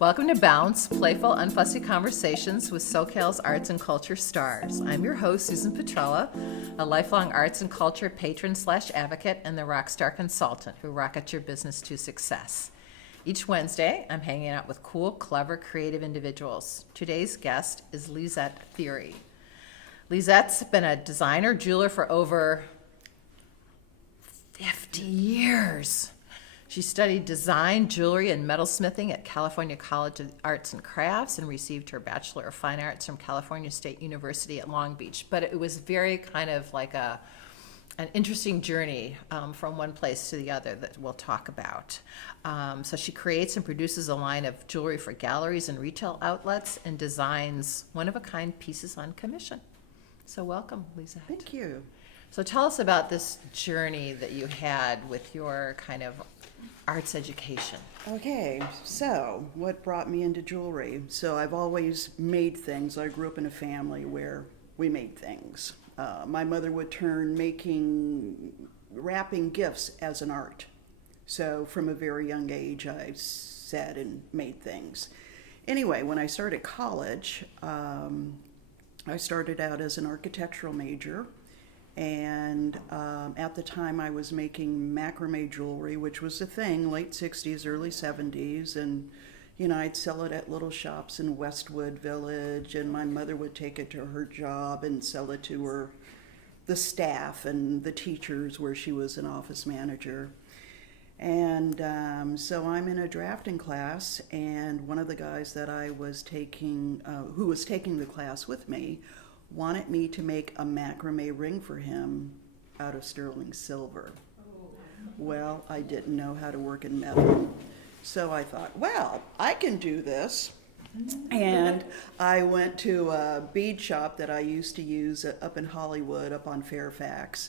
Welcome to Bounce, playful, unfussy conversations with SoCal's arts and culture stars. I'm your host, Susan Petrella, a lifelong arts and culture patron/advocate and the rockstar consultant who rockets your business to success. Each Wednesday, I'm hanging out with cool, clever, creative individuals. Today's guest is Lisette Thierry. Lisette's been a designer, jeweler for over 50 years. She studied design, jewelry, and metalsmithing at California College of Arts and Crafts and received her Bachelor of Fine Arts from California State University at Long Beach. But it was very kind of like an interesting journey from one place to the other that we'll talk about. So she creates and produces a line of jewelry for galleries and retail outlets and designs one-of-a-kind pieces on commission. So welcome, Lisette. Thank you. So tell us about this journey that you had with your kind of arts education. Okay, so what brought me into jewelry? So I've always made things. I grew up in a family where we made things. My mother would turn wrapping gifts as an art. So from a very young age, I sat and made things. Anyway, when I started college, I started out as an architectural major. And at the time I was making macrame jewelry, which was a thing, late 60s, early 70s. And, I'd sell it at little shops in Westwood Village. And my mother would take it to her job and sell it to the staff and the teachers where she was an office manager. And so I'm in a drafting class, and one of the guys that I was taking, who was taking the class with me, wanted me to make a macrame ring for him out of sterling silver. Well, I didn't know how to work in metal. So I thought, well, I can do this. And I went to a bead shop that I used to use up in Hollywood, up on Fairfax.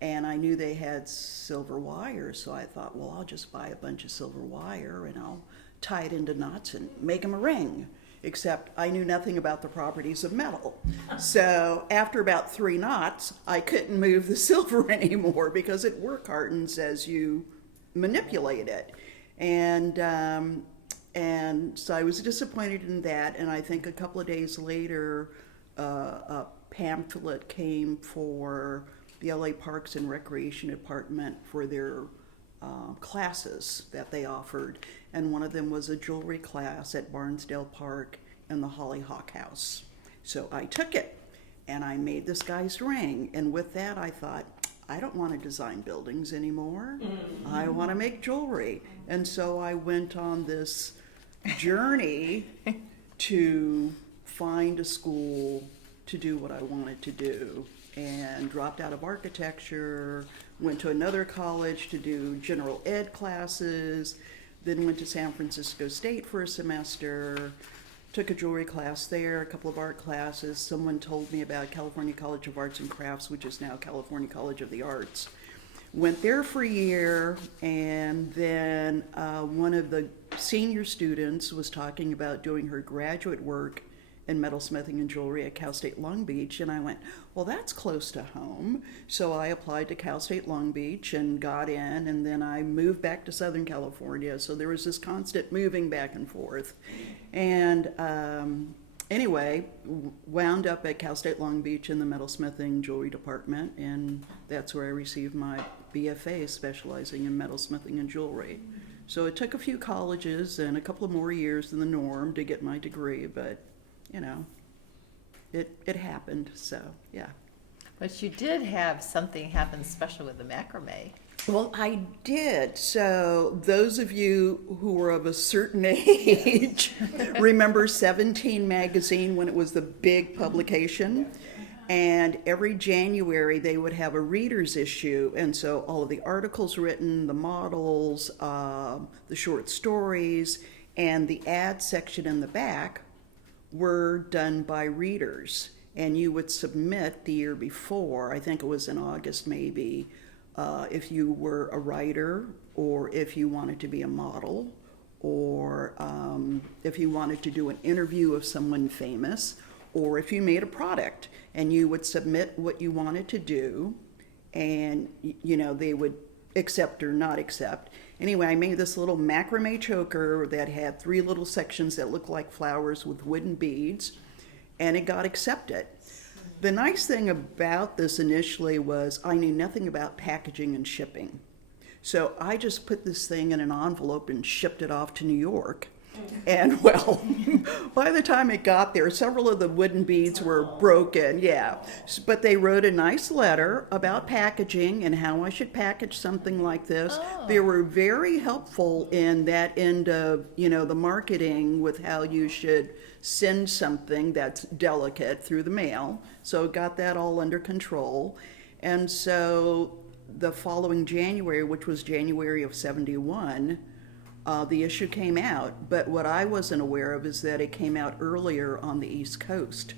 And I knew they had silver wire. So I thought, well, I'll just buy a bunch of silver wire and I'll tie it into knots and make them a ring. Except I knew nothing about the properties of metal. So after about 3 knots, I couldn't move the silver anymore because it work hardens as you manipulate it. And so I was disappointed in that, and I think a couple of days later, a pamphlet came for the LA Parks and Recreation Department for their classes that they offered, and one of them was a jewelry class at Barnesdale Park and the Hollyhock House. So I took it and I made this guy's ring, and with that I thought, I don't want to design buildings anymore. I want to make jewelry. And so I went on this journey to find a school to do what I wanted to do, and dropped out of architecture, went to another college to do general ed classes, then went to San Francisco State for a semester, took a jewelry class there, a couple of art classes. Someone told me about California College of Arts and Crafts, which is now California College of the Arts. Went there for a year, and then one of the senior students was talking about doing her graduate work in metalsmithing and jewelry at Cal State Long Beach, and I went, well, that's close to home. So I applied to Cal State Long Beach and got in, and then I moved back to Southern California, so there was this constant moving back and forth. And anyway, wound up at Cal State Long Beach in the metalsmithing jewelry department, and that's where I received my BFA, specializing in metalsmithing and jewelry. So it took a few colleges and a couple of more years than the norm to get my degree, but it happened, so yeah. But you did have something happen special with the macrame. Well, I did. So those of you who were of a certain age remember 17 magazine when it was the big publication. And every January they would have a reader's issue. And so all of the articles written, the models, the short stories, and the ad section in the back were done by readers. And you would submit the year before, I think it was in August maybe, if you were a writer, or if you wanted to be a model, or if you wanted to do an interview of someone famous, or if you made a product, and you would submit what you wanted to do, and they would accept or not accept. Anyway, I made this little macrame choker that had 3 little sections that looked like flowers with wooden beads, and it got accepted. The nice thing about this initially was I knew nothing about packaging and shipping. So I just put this thing in an envelope and shipped it off to New York. And well, by the time it got there, several of the wooden beads were broken, yeah. But they wrote a nice letter about packaging and how I should package something like this. Oh. They were very helpful in that end of, the marketing with how you should send something that's delicate through the mail. So got that all under control. And so the following January, which was January of 71, the issue came out, but what I wasn't aware of is that it came out earlier on the East Coast.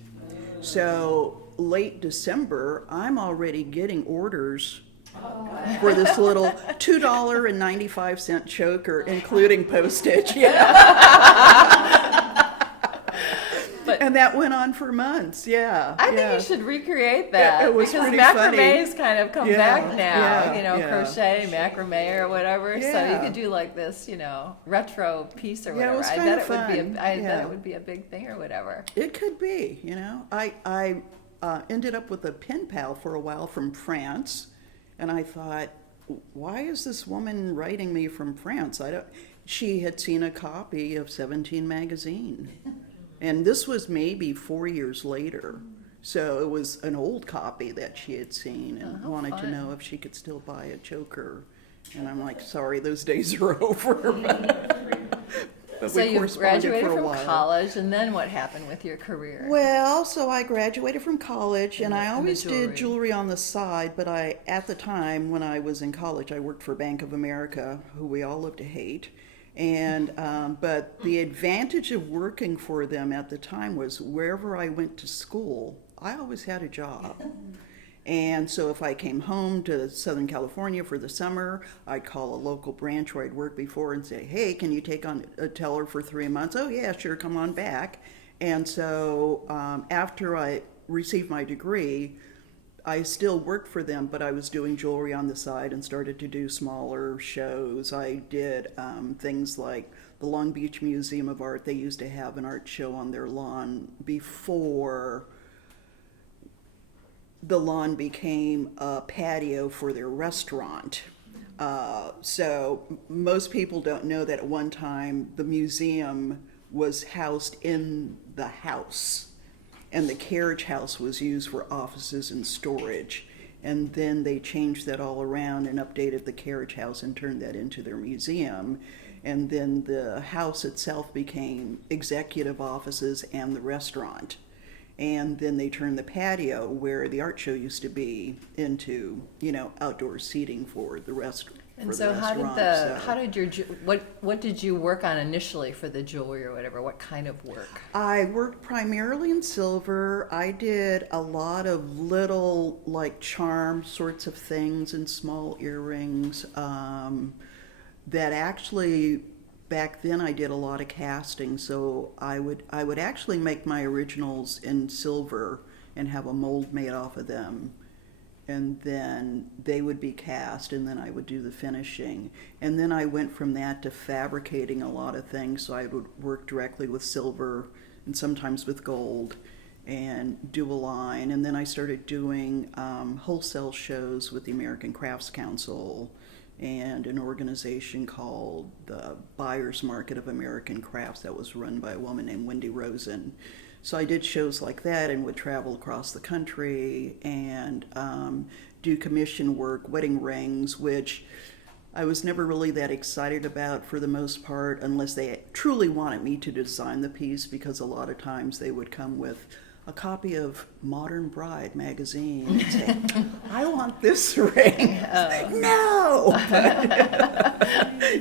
So late December, I'm already getting orders for this little $2.95 choker, including postage. And that went on for months, yeah. I think you should recreate that. It was because pretty macrame's funny. kind of come Yeah, back now, yeah. crochet, macrame or whatever. So you Yeah. could do like this, retro piece or Yeah, it whatever. was I kinda bet it would be fun. I bet Yeah. it would be a big thing or whatever. It could be, I ended up with a pen pal for a while from France, and I thought, why is this woman writing me from France? She had seen a copy of 17 magazine. And this was maybe 4 years later. So it was an old copy that she had seen and wanted to know if she could still buy a choker. And I'm like, sorry, those days are over. But So we you corresponded graduated for a from while. college, and then what happened with your career? Well, so I graduated from college, and I And the always jewelry. did jewelry on the side, but at the time when I was in college, I worked for Bank of America, who we all love to hate. And but the advantage of working for them at the time was wherever I went to school, I always had a job. And so if I came home to Southern California for the summer, I'd call a local branch where I'd worked before and say, hey, can you take on a teller for 3 months? Oh yeah, sure, come on back. And so after I received my degree, I still worked for them, but I was doing jewelry on the side and started to do smaller shows. I did things like the Long Beach Museum of Art. They used to have an art show on their lawn before the lawn became a patio for their restaurant. So most people don't know that at one time the museum was housed in the house. And the carriage house was used for offices and storage. And then they changed that all around and updated the carriage house and turned that into their museum. And then the house itself became executive offices and the restaurant. And then they turned the patio where the art show used to be into, outdoor seating for the restaurant. And so what did you work on initially for the jewelry or whatever? What kind of work? I worked primarily in silver. I did a lot of little charm sorts of things and small earrings that actually back then I did a lot of casting. So I would actually make my originals in silver and have a mold made off of them. And then they would be cast, and then I would do the finishing. And then I went from that to fabricating a lot of things. So I would work directly with silver and sometimes with gold and do a line. And then I started doing wholesale shows with the American Crafts Council and an organization called the Buyers Market of American Crafts that was run by a woman named Wendy Rosen. So I did shows like that and would travel across the country and do commission work, wedding rings, which I was never really that excited about for the most part, unless they truly wanted me to design the piece, because a lot of times they would come with a copy of Modern Bride magazine and say, I want this ring. No!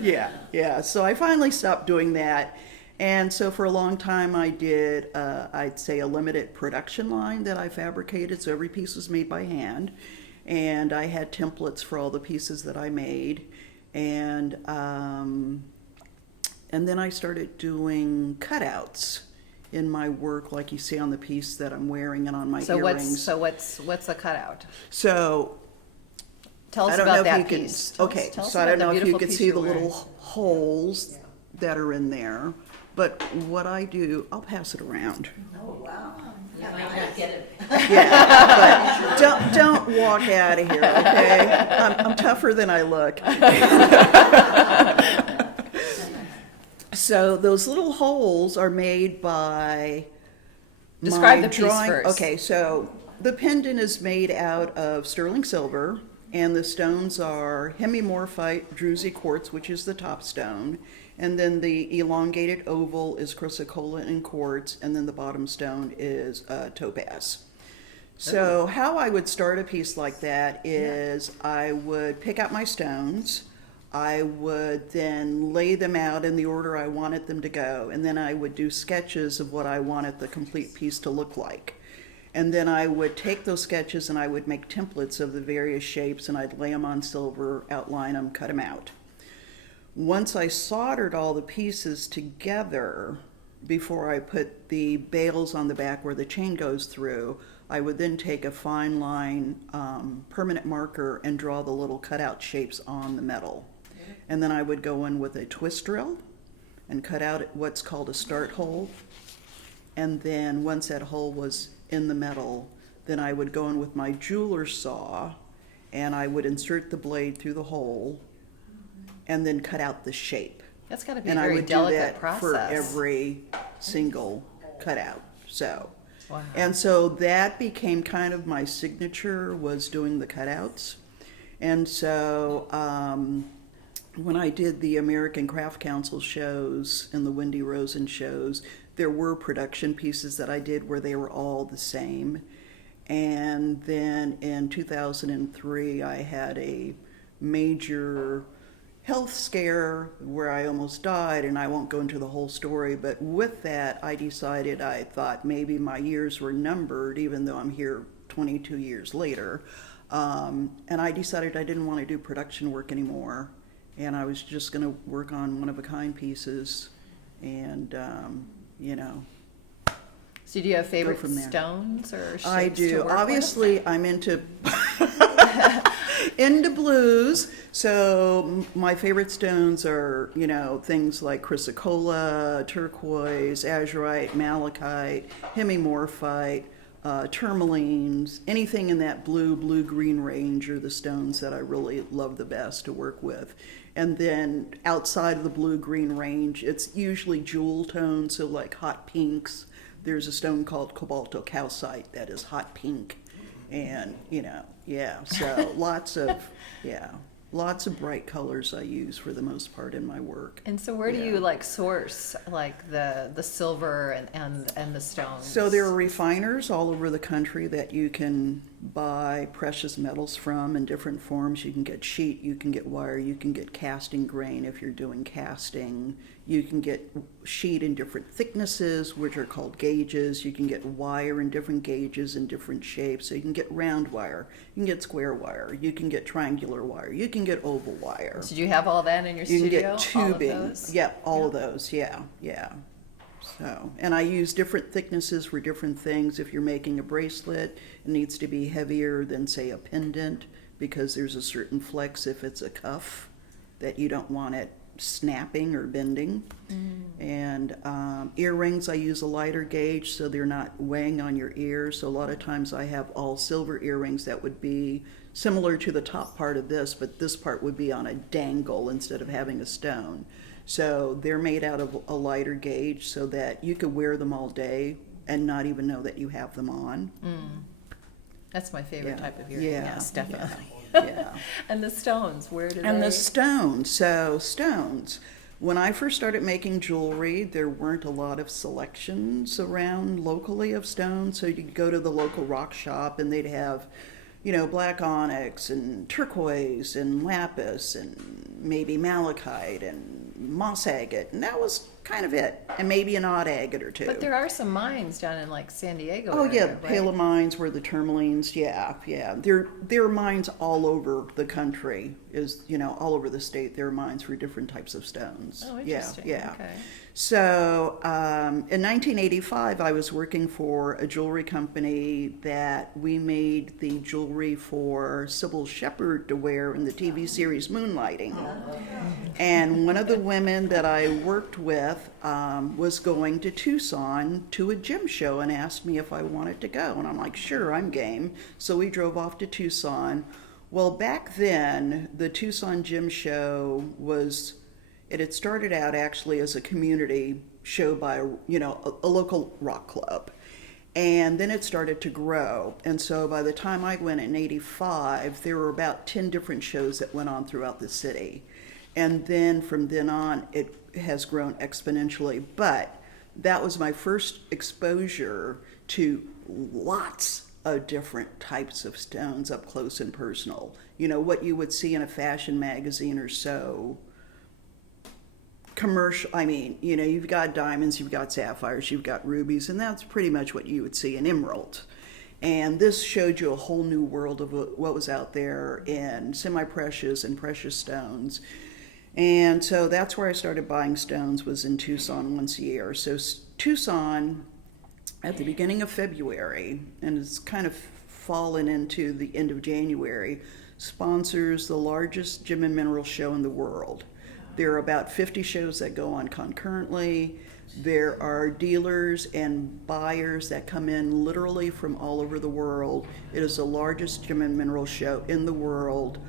Yeah. So I finally stopped doing that. And so for a long time I did, I'd say, a limited production line that I fabricated. So every piece was made by hand. And I had templates for all the pieces that I made. And then I started doing cutouts in my work, like you see on the piece that I'm wearing and on my earrings. What's a cutout? So Tell us I don't about know that if you piece. can. Okay, Tell us so I about don't the know if you beautiful could piece see you're the wearing. little holes that are in there, but what I do, I'll pass it around. You might not get it. Yeah, but don't walk out of here, okay? I'm tougher than I look. So those little holes are made by Describe my the piece drawing. first. Okay, so the pendant is made out of sterling silver, and the stones are hemimorphite druzy quartz, which is the top stone, and then the elongated oval is chrysocolla and quartz, and then the bottom stone is topaz. So how I would start a piece like that is I would pick out my stones. I would then lay them out in the order I wanted them to go, and then I would do sketches of what I wanted the complete piece to look like. And then I would take those sketches and I would make templates of the various shapes, and I'd lay them on silver, outline them, cut them out. Once I soldered all the pieces together, before I put the bales on the back where the chain goes through, I would then take a fine line permanent marker and draw the little cutout shapes on the metal. And then I would go in with a twist drill and cut out what's called a start hole. And then once that hole was in the metal, then I would go in with my jeweler's saw and I would insert the blade through the hole and then cut out the shape. That's got to be And a I very would do delicate that process. for every single cutout. So, Wow. and so that became kind of my signature, was doing the cutouts. And so when I did the American Craft Council shows and the Wendy Rosen shows, there were production pieces that I did where they were all the same. And then in 2003, I had a major health scare where I almost died, and I won't go into the whole story, but with that, I thought maybe my years were numbered, even though I'm here 22 years later. And I decided I didn't want to do production work anymore, and I was just going to work on one-of-a-kind pieces, and, you know, So do you have favorite from there. stones or shapes I to do. work with? Obviously, I'm into into blues. So my favorite stones are, you know, things like chrysocolla, turquoise, azurite, malachite, hemimorphite, tourmalines. Anything in that blue-green range are the stones that I really love the best to work with. And then outside of the blue-green range, it's usually jewel tones, so like hot pinks. There's a stone called cobaltocalcite that is hot pink. And, you know, yeah, so lots of bright colors I use for the most part in my work. And so where do Yeah. you like source like the silver and the stones? So there are refiners all over the country that you can buy precious metals from in different forms. You can get sheet, you can get wire, you can get casting grain if you're doing casting. You can get sheet in different thicknesses, which are called gauges. You can get wire in different gauges and different shapes. So you can get round wire, you can get square wire, you can get triangular wire, you can get oval wire. Did you have all that in your You can studio? get All of tubing. those? Yeah, all of those. Yeah. So, and I use different thicknesses for different things. If you're making a bracelet, it needs to be heavier than, say, a pendant, because there's a certain flex if it's a cuff that you don't want it snapping or bending. And earrings, I use a lighter gauge so they're not weighing on your ears. So a lot of times I have all silver earrings that would be similar to the top part of this, but this part would be on a dangle instead of having a stone. So they're made out of a lighter gauge so that you could wear them all day and not even know that you have them on. That's my favorite Yeah. type of earring. Yeah. Yes, definitely. Yeah. And the stones, where do And they? the stones. So stones. When I first started making jewelry, there weren't a lot of selections around locally of stones. So you could go to the local rock shop and they'd have, you know, black onyx and turquoise and lapis and maybe malachite and moss agate. And that was kind of it, and maybe an odd agate or two. But there are some mines down in like San Diego Oh yeah, area, the right? Pala mines where the tourmalines, yeah. There are mines all over the country, all over the state. There are mines for different types of stones. Oh, interesting. Yeah. Okay. So in 1985, I was working for a jewelry company that we made the jewelry for Sybil Shepherd to wear in the TV series Moonlighting. And one of the women that I worked with was going to Tucson to a gem show and asked me if I wanted to go. And I'm like, sure, I'm game. So we drove off to Tucson. Well, back then, the Tucson Gem Show it had started out actually as a community show by, a local rock club. And then it started to grow. And so by the time I went in 85, there were about 10 different shows that went on throughout the city. And then from then on, it has grown exponentially. But that was my first exposure to lots of different types of stones up close and personal. What you would see in a fashion magazine or so. Commercial, you've got diamonds, you've got sapphires, you've got rubies, and that's pretty much what you would see in emerald. And this showed you a whole new world of what was out there in semi-precious and precious stones. And so that's where I started buying stones, was in Tucson once a year. So Tucson, at the beginning of February, and it's kind of fallen into the end of January, sponsors the largest gem and mineral show in the world. There are about 50 shows that go on concurrently. There are dealers and buyers that come in literally from all over the world. It is the largest gem and mineral show in the world.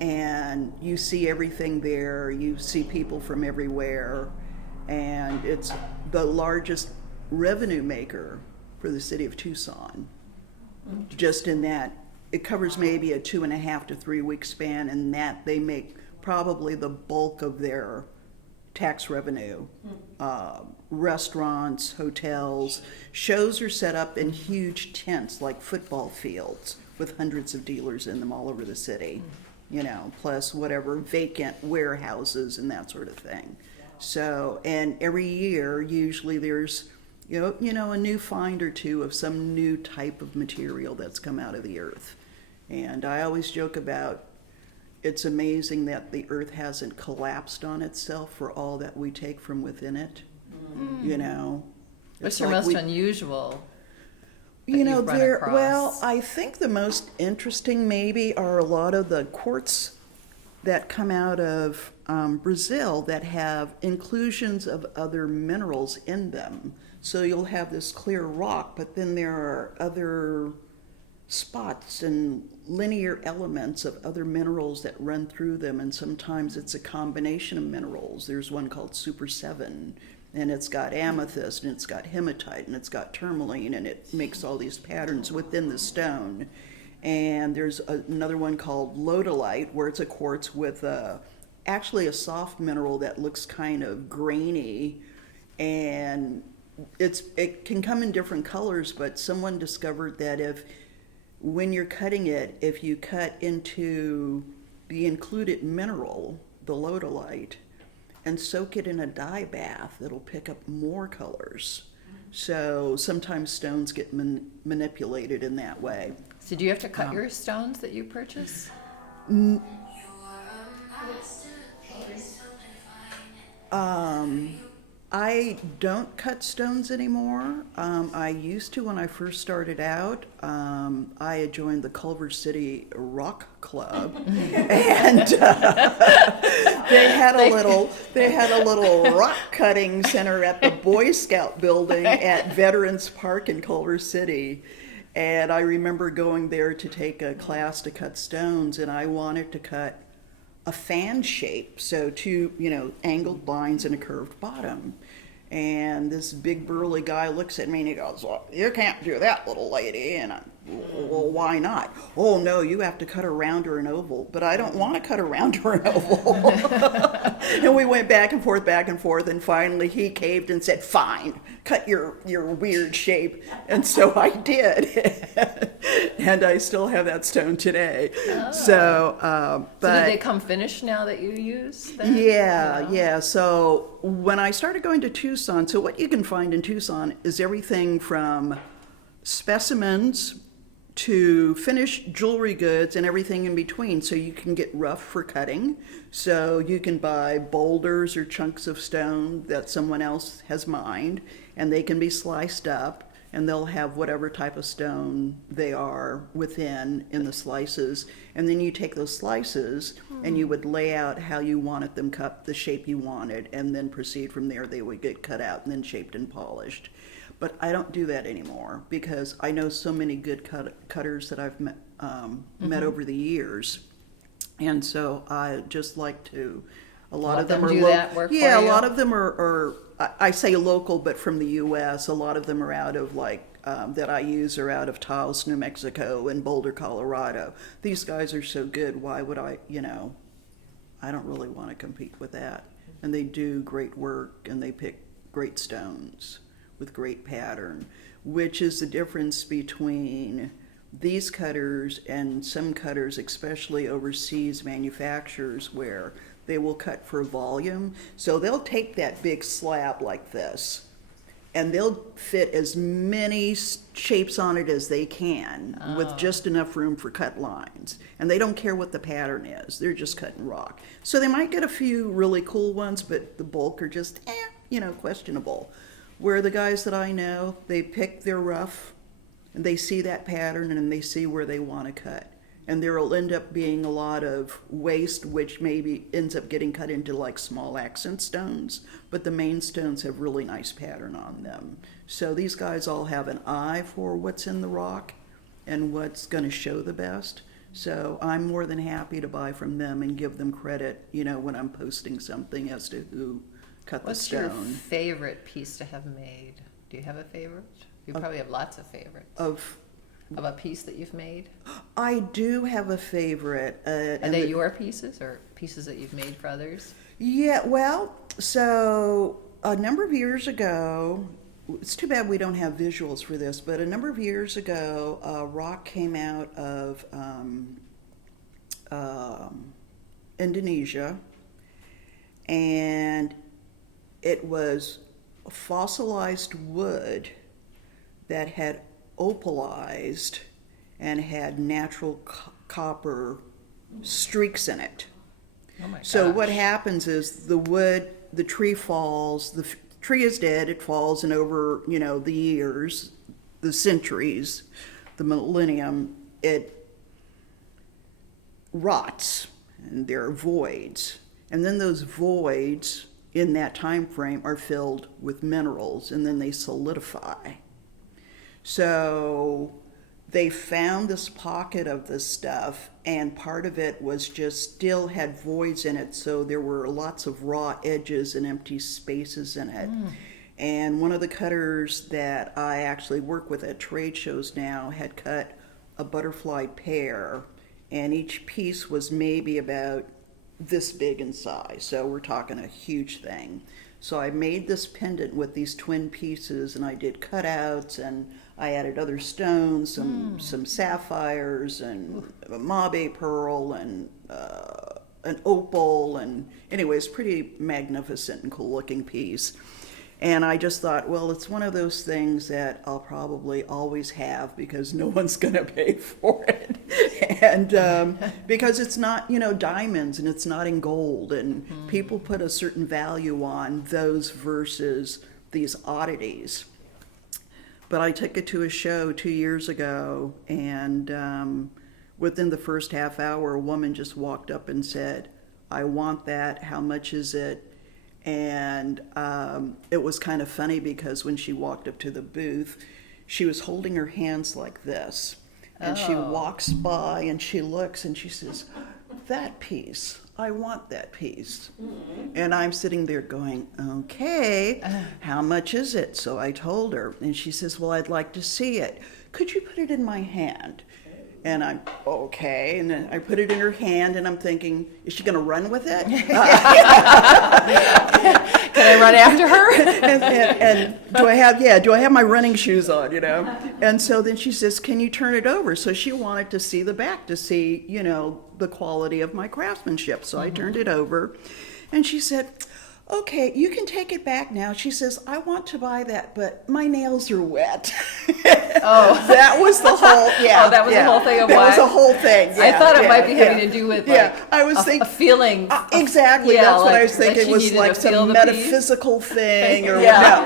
And you see everything there. You see people from everywhere. And it's the largest revenue maker for the city of Tucson. Just in that, it covers maybe a 2.5 to 3 week span, and that they make probably the bulk of their tax revenue. Restaurants, hotels, shows are set up in huge tents like football fields with hundreds of dealers in them all over the city, plus whatever vacant warehouses and that sort of thing. So, and every year usually there's a new find or two of some new type of material that's come out of the earth. And I always joke about, it's amazing that the earth hasn't collapsed on itself for all that we take from within it. What's It's your like most unusual? that You you've know, run there. across? Well, I think the most interesting maybe are a lot of the quartz that come out of Brazil that have inclusions of other minerals in them. So you'll have this clear rock, but then there are other spots and linear elements of other minerals that run through them, and sometimes it's a combination of minerals. There's one called Super 7, and it's got amethyst, and it's got hematite, and it's got tourmaline, and it makes all these patterns within the stone. And there's another one called lodolite, where it's a quartz with actually a soft mineral that looks kind of grainy, and it can come in different colors, but someone discovered that when you're cutting it, if you cut into the included mineral, the lodolite, and soak it in a dye bath, it'll pick up more colors. So sometimes stones get manipulated in that way. So do you have to cut your stones that you purchase? I don't cut stones anymore. I used to when I first started out. I had joined the Culver City Rock Club, and they had a little rock cutting center at the Boy Scout building at Veterans Park in Culver City. And I remember going there to take a class to cut stones, and I wanted to cut a fan shape, so two, angled lines and a curved bottom. And this big burly guy looks at me and he goes, "Well, you can't do that, little lady." And Well, why not? Oh, no, you have to cut a round or an oval. But I don't want to cut a round or an oval. And we went back and forth, and finally he caved and said, fine, cut your weird shape. And so I did. And I still have that stone today. Oh. So, So but did they come finished now that you use them? yeah. So when I started going to Tucson, so what you can find in Tucson is everything from specimens to finished jewelry goods and everything in between. So you can get rough for cutting. So you can buy boulders or chunks of stone that someone else has mined, and they can be sliced up, and they'll have whatever type of stone they are within in the slices. And then you take those slices and you would lay out how you wanted them cut, the shape you wanted, and then proceed from there. They would get cut out and then shaped and polished. But I don't do that anymore because I know so many good cutters that I've met over the years. And so I just like to, a lot Let of them them are do that work yeah, for a you? lot of them are I say local, but from the U.S. A lot of them are out of that I use are out of Taos, New Mexico, and Boulder, Colorado. These guys are so good. Why would I don't really want to compete with that. And they do great work, and they pick great stones with great pattern, which is the difference between these cutters and some cutters, especially overseas manufacturers, where they will cut for volume. So they'll take that big slab like this, and they'll fit as many shapes on it as they can with just enough room for cut lines. And they don't care what the pattern is. They're just cutting rock. So they might get a few really cool ones, but the bulk are just, questionable. Where the guys that I know, they pick their rough, and they see that pattern, and they see where they want to cut. And there will end up being a lot of waste, which maybe ends up getting cut into like small accent stones, but the main stones have really nice pattern on them. So these guys all have an eye for what's in the rock and what's going to show the best. So I'm more than happy to buy from them and give them credit, when I'm posting something as to who cut What's the your stone. favorite piece to have made? Do you have a favorite? You probably have lots of favorites. Of a piece that you've made? I do have a favorite. Are they your pieces or pieces that you've made for others? Yeah, well, so a number of years ago, it's too bad we don't have visuals for this, but a number of years ago, a rock came out of Indonesia, and it was fossilized wood that had opalized and had natural copper streaks in it. Oh my So gosh. what happens is the tree falls, the tree is dead, it falls, and over, the years, the centuries, the millennium, it rots, and there are voids. And then those voids in that time frame are filled with minerals, and then they solidify. So they found this pocket of this stuff, and part of it was just still had voids in it, so there were lots of raw edges and empty spaces in it. And one of the cutters that I actually work with at trade shows now had cut a butterfly pear, and each piece was maybe about this big in size, so we're talking a huge thing. So I made this pendant with these twin pieces, and I did cutouts, and I added other stones, some sapphires, and a mabe pearl, and an opal, and anyways, pretty magnificent and cool looking piece. And I just thought, well, it's one of those things that I'll probably always have because no one's going to pay for it. And because it's not, diamonds, and it's not in gold, and people put a certain value on those versus these oddities. But I took it to a show 2 years ago, and within the first half hour, a woman just walked up and said, I want that, how much is it? And it was kind of funny because when she walked up to the booth, she was holding her hands like this. And she walks by and she looks and she says, that piece. I want that piece. And I'm sitting there going, okay, how much is it? So I told her, and she says, well, I'd like to see it. Could you put it in my hand? And I'm, okay. And then I put it in her hand, and I'm thinking, is she going to run with it? Can I run after her? and do I have my running shoes on, you know? And so then she says, can you turn it over? So she wanted to see the back to see, you know, the quality of my craftsmanship. So I turned it over, and she said, okay, you can take it back now. She says, I want to buy that, but my nails are wet. Oh. That was the whole, yeah. Oh, that was the whole thing of That why? was the whole thing, I thought it might be yeah. having to do with like I was a thinking, feeling. exactly, Yeah, that's what I like was thinking. she It was needed like to feel some the metaphysical thing or Yeah.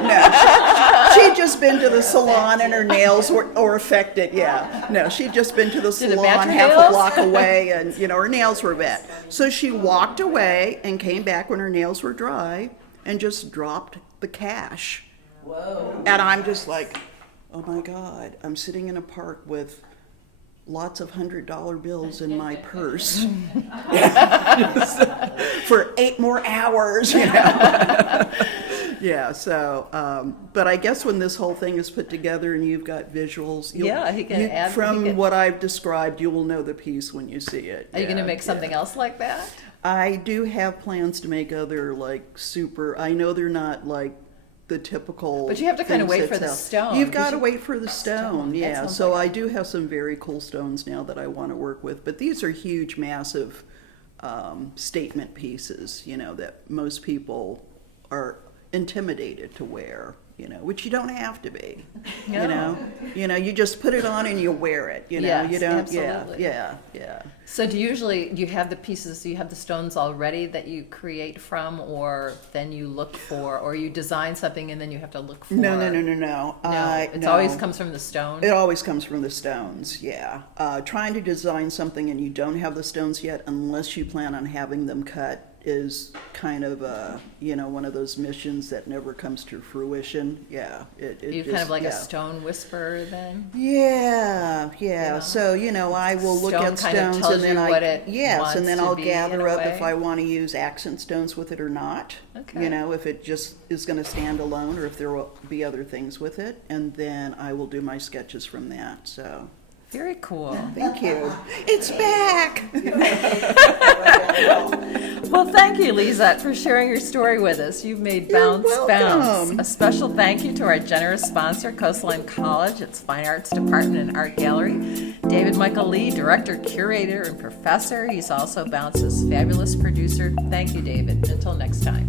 no. She'd just been to the salon and her nails were affected, yeah. No, she'd just been to the Did it match salon her half nails? a block away and, you know, her nails were wet. So she walked away and came back when her nails were dry and just dropped the cash. Whoa. And I'm just like, oh my God, I'm sitting in a park with lots of $100 bills in my purse for 8 more hours, you know. Yeah, so, but I guess when this whole thing is put together and you've got visuals, Yeah, he can add- from he can- what I've described, you will know the piece when you see it. Are you going to Yeah, make something yeah. else like that? I do have plans to make other like super. I know they're not like the typical. But you have to kinda things wait that for the sell. stone, You've 'cause got to you- wait for the stone. That Yeah. sounds So like I do have some very cool stones now that I want to work with. But these are huge, massive statement pieces. You know that most people are intimidated to wear. You know, which you don't have to be. No. You know, you just put it on and you wear it. You know, Yes, you don't. absolutely. Yeah. So do you have the pieces, do you have the stones already that you create from, or then you look for, or you design something and then you have to look for? No. No, it no. always comes from the stone? It always comes from the stones, yeah. Trying to design something and you don't have the stones yet, unless you plan on having them cut, is kind of one of those missions that never comes to fruition. Yeah, You're kind of like a stone whisperer then? Yeah. know? So I will look Stone at kind of stones tells and then you what it wants and then to I'll be in gather a up if way? I want to use accent stones with it or not. Okay. If it just is going to stand alone or if there will be other things with it, and then I will do my sketches from that. So. Very cool. Thank you. It's back. Well, thank you, Lisette, for sharing your story with us. You've made Bounce You're Bounce. welcome. A special thank you to our generous sponsor, Coastline College, its Fine Arts Department and Art Gallery. David Michael Lee, Director, Curator, and Professor. He's also Bounce's fabulous producer. Thank you, David. Until next time.